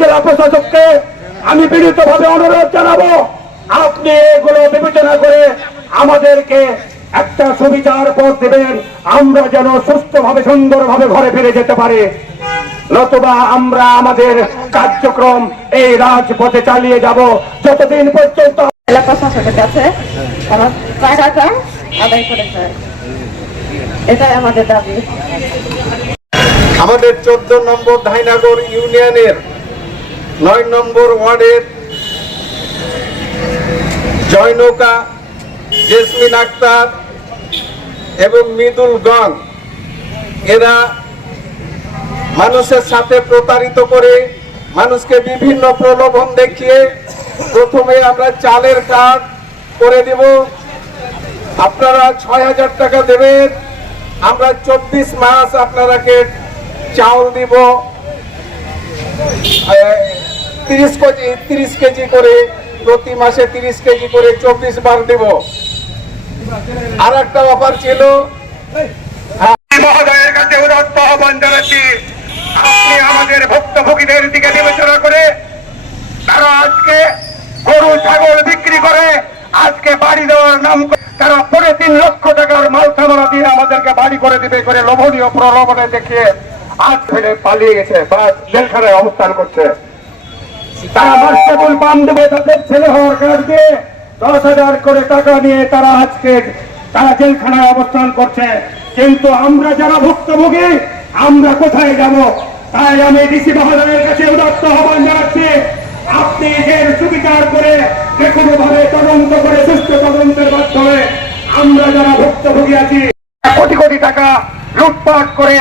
জেলা প্রশাসককে আমি বিনীতভাবে অনুরোধ জানাবো, আপনি এগুলো বিবেচনা করে আমাদেরকে একটা সুবিচার পথ দেবেন, আমরা যেন সুস্থভাবে সুন্দরভাবে ঘরে ফিরে যেতে পারি। নতুবা আমরা আমাদের কার্যক্রম এই রাজপথে চালিয়ে যাব যতদিন পর্যন্ত জেলা প্রশাসকের কাছে আমার টাকাটা আদায় করে যায়, এটাই আমাদের দাবি। আমাদের 14 নম্বর ধাইনগর ইউনিয়নের 9 নম্বর ওয়ার্ডের জয়নৌকা, জেসমিন আক্তার এবং মৃদুল গং এরা মানুষের সাথে প্রতারিত করে মানুষকে বিভিন্ন প্রলোভন দেখিয়ে প্রথমে আমরা চালের কার্ড করে দেব, আপনারা 6,000 টাকা দেবেন, আমরা 24 মাস আপনারাকে চাউল দিব 30 কেজি করে, প্রতি মাসে 30 কেজি করে 24 বার দেব। আর একটা অফার ছিল, মহোদয়ের কাছে উদাত্ত আহ্বান জানাচ্ছি, আপনি আমাদের ভুক্তভোগীদের দিকে বিবেচনা করে তারা আজকে গরু ছাগল বিক্রি করে আজকে বাড়ি দেওয়ার নাম তারা 3.5 লক্ষ টাকার মাল সামানা দিয়ে আমাদেরকে বাড়ি করে দিবে করে লোভনীয় প্রলোভনে দেখিয়ে আজ ফেলে পালিয়ে গেছে বা জেলখানায় অবস্থান করছে। তারা মাস্টারুল পাম দেবে তাদের ছেলে হওয়ার কাজ দিয়ে 10,000 করে টাকা নিয়ে তারা আজকে জেলখানায় অবস্থান করছে। কিন্তু আমরা যারা ভুক্তভোগী আমরা কোথায় যাব? তাই আমি ডিসি মহোদয়ের কাছে উদাত্ত আহ্বান জানাচ্ছি, আপনি এর সুবিচার করে যে কোনো ভাবে তদন্ত করে সুষ্ঠু তদন্তের মাধ্যমে আমরা যারা ভুক্তভোগী আছি কোটি কোটি টাকা লুটপাট করে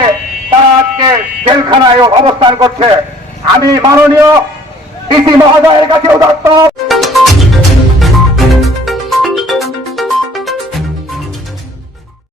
তারা আজকে জেলখানায় অবস্থান করছে। আমি মাননীয় ডিসি মহোদয়ের কাছে উদাত্ত